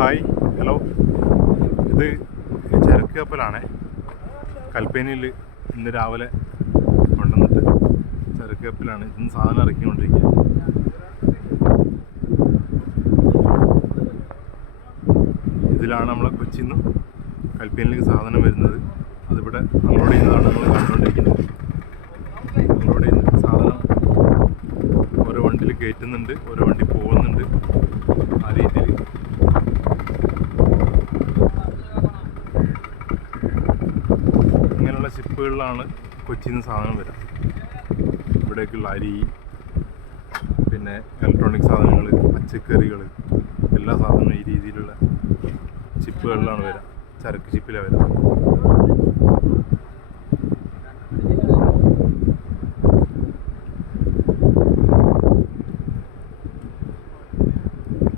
Hi, hello. ഇത് ചരക്ക് കപ്പലാണ്. കൽപ്പേനിയിൽ ഇന്ന് രാവിലെ കൊണ്ടുവന്നിട്ട് ചരക്ക് കപ്പലാണ്. ഇന്ന് സാധനം ഇറക്കിക്കൊണ്ടിരിക്കുക. ഇതിലാണ് നമ്മളെ കൊച്ചിയിൽ നിന്ന് കൽപ്പേനിലേക്ക് സാധനം വരുന്നത്. അതിവിടെ അൺലോഡ് ചെയ്യുന്നതാണ് നമ്മൾ കണ്ടുകൊണ്ടിരിക്കുന്നത്. അൺലോഡ് ചെയ്യുന്ന സാധനം ഓരോ വണ്ടിയിൽ കയറ്റുന്നുണ്ട്, ഓരോ വണ്ടി പോകുന്നുണ്ട്. ആ രീതിയിൽ ഇങ്ങനെയുള്ള ഷിപ്പുകളിലാണ് കൊച്ചിയിൽ നിന്ന് സാധനം വരിക. ഇവിടേക്കുള്ള അരി, പിന്നെ ഇലക്ട്രോണിക് സാധനങ്ങൾ, പച്ചക്കറികൾ, എല്ലാ സാധനവും ഈ രീതിയിലുള്ള ഷിപ്പുകളിലാണ് വരിക. ചരക്ക് ഷിപ്പിലാണ് വരിക.